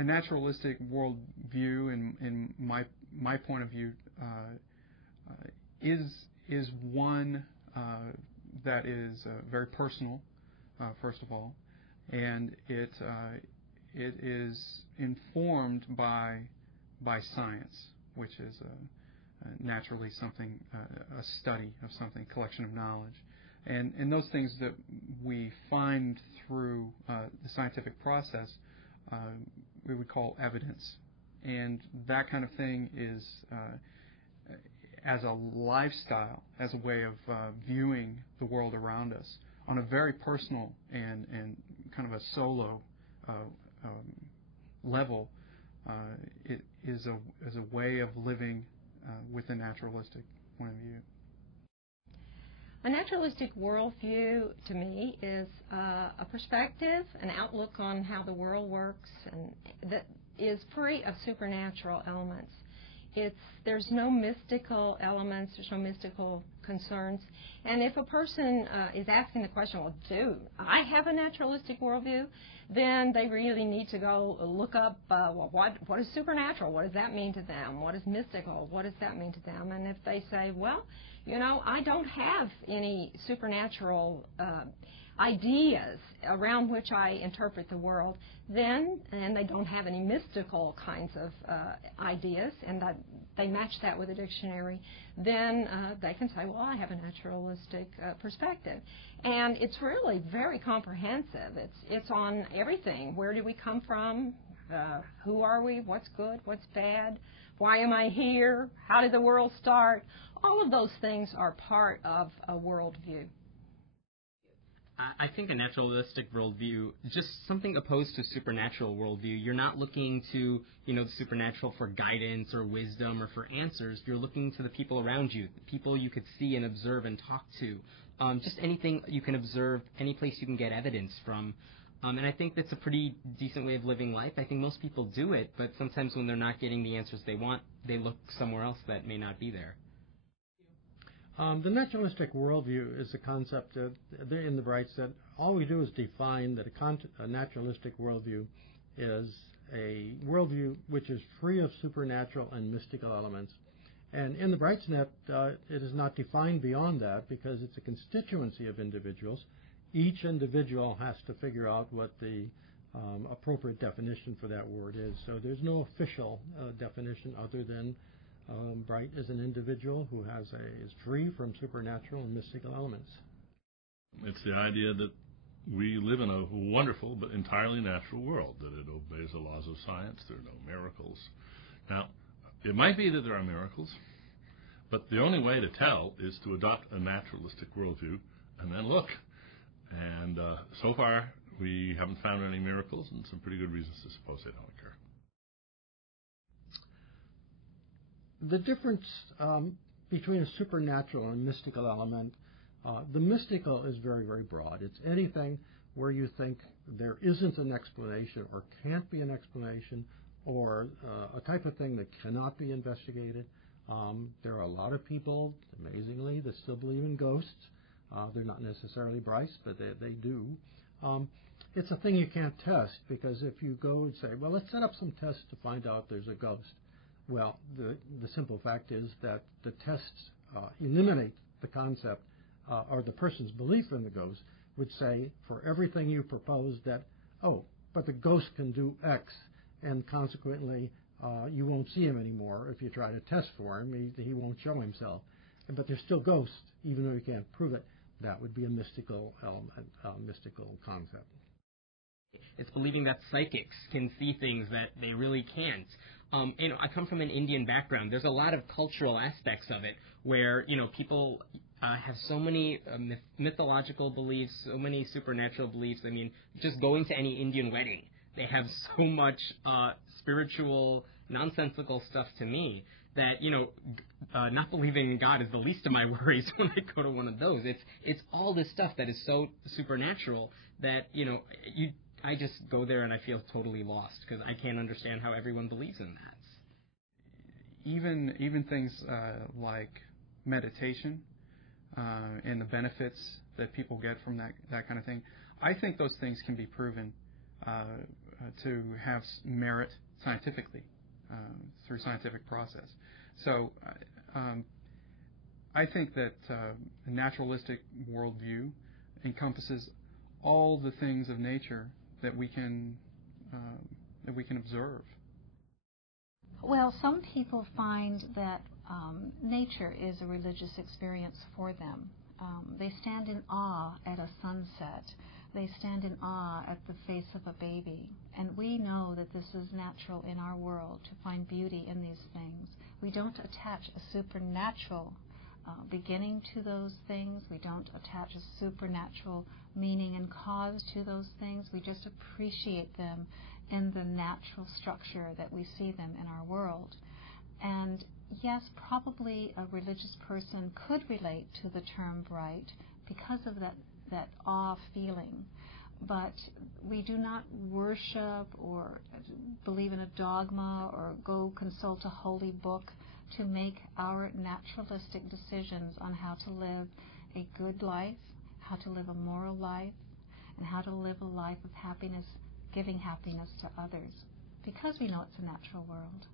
a naturalistic worldview, in my point of view, is one that is very personal, first of all, and it is informed by science, which is naturally something, a study of something, collection of knowledge. And those things that we find through the scientific process, we would call evidence. And that kind of thing is, as a lifestyle, as a way of viewing the world around us on a very personal and kind of a solo level, it is a way of living with a naturalistic point of view. A naturalistic worldview, to me, is a perspective, an outlook on how the world works, and that is free of supernatural elements. There's no mystical elements, there's no mystical concerns. And if a person is asking the question, well, do I have a naturalistic worldview? Then they really need to go look up, what is supernatural? What does that mean to them? What is mystical? What does that mean to them? And if they say, well, I don't have any supernatural ideas around which I interpret the world, and they don't have any mystical kinds of ideas, and that they match that with a dictionary, then they can say, well, I have a naturalistic perspective. And it's really very comprehensive. It's on everything. Where do we come from? Who are we? What's good? What's bad? Why am I here? How did the world start? All of those things are part of a worldview. I think a naturalistic worldview is just something opposed to supernatural worldview. You're not looking to, the supernatural for guidance or wisdom or for answers. You're looking to the people around you, the people you could see and observe and talk to. Just anything you can observe, any place you can get evidence from. And I think that's a pretty decent way of living life. I think most people do it, but sometimes when they're not getting the answers they want, they look somewhere else that may not be there. The naturalistic worldview is a concept that in the Brights that all we do is define that a naturalistic worldview is a worldview which is free of supernatural and mystical elements. And in the Brights net, it is not defined beyond that because it's a constituency of individuals. Each individual has to figure out what the appropriate definition for that word is. So there's no official definition other than Bright is an individual who is free from supernatural and mystical elements. It's the idea that we live in a wonderful but entirely natural world, that it obeys the laws of science. There are no miracles. Now, it might be that there are miracles, but the only way to tell is to adopt a naturalistic worldview and then look. And so far, we haven't found any miracles, and some pretty good reasons to suppose they don't occur. The difference between a supernatural and mystical element, the mystical is very, very broad. It's anything where you think there isn't an explanation or can't be an explanation or a type of thing that cannot be investigated. There are a lot of people, amazingly, that still believe in ghosts. They're not necessarily Bryce, but they do. It's a thing you can't test because if you go and say, well, let's set up some tests to find out if there's a ghost. Well, the simple fact is that the tests eliminate the concept or the person's belief in the ghost would say for everything you propose that, but the ghost can do X, and consequently you won't see him anymore if you try to test for him. He won't show himself. But there's still ghosts, even though you can't prove it. That would be a mystical element, mystical concept. It's believing that psychics can see things that they really can't. I come from an Indian background. There's a lot of cultural aspects of it where, people have so many mythological beliefs, so many supernatural beliefs. I mean, just going to any Indian wedding, they have so much spiritual, nonsensical stuff to me that, not believing in God is the least of my worries when I go to one of those. It's all this stuff that is so supernatural that, I just go there and I feel totally lost because I can't understand how everyone believes in that. Even things like meditation and the benefits that people get from that kind of thing, I think those things can be proven have merit scientifically through scientific process. So I think that a naturalistic worldview encompasses all the things of nature that we can observe. Well, some people find that nature is a religious experience for them. They stand in awe at a sunset. They stand in awe at the face of a baby. And we know that this is natural in our world, to find beauty in these things. We don't attach a supernatural beginning to those things. We don't attach a supernatural meaning and cause to those things. We just appreciate them in the natural structure that we see them in our world. And yes, probably a religious person could relate to the term bright because of that awe feeling. But we do not worship or believe in a dogma or go consult a holy book to make our naturalistic decisions on how to live a good life, how to live a moral life, and how to live a life of happiness, giving happiness to others, because we know it's a natural world.